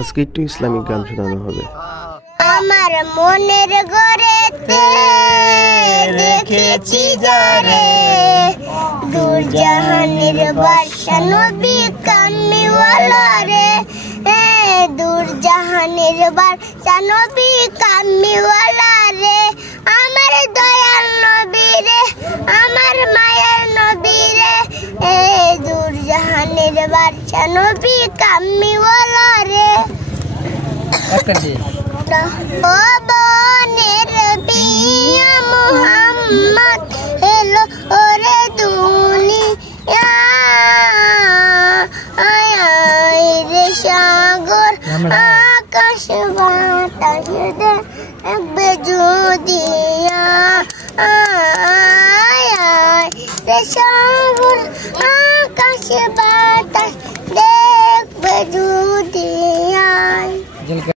আজকে একটু ইসলামিক গান শোনানো হবে। আমার মনের ঘরেতে দেখেছি যারে, দূর জাহানের বাদশা নবী কামলিওয়ালা রে, দূর জাহানের বাদশা নবী কামলিওয়ালা রে, আমার দয়াল নবী রে, আমার মায়ের নবী রে, দূর জাহানের বাদশা নবী কামলিওয়ালা রে। ও বনের বিয়া মুহাম্মদ এলো ওরে দুনিয়া, আয় আয় রে সাগর আকাশ বাতাস দেখবে যদিয়া, আয় আয় রে সাগর আকাশ বাতাস দেখবে যদিয়া।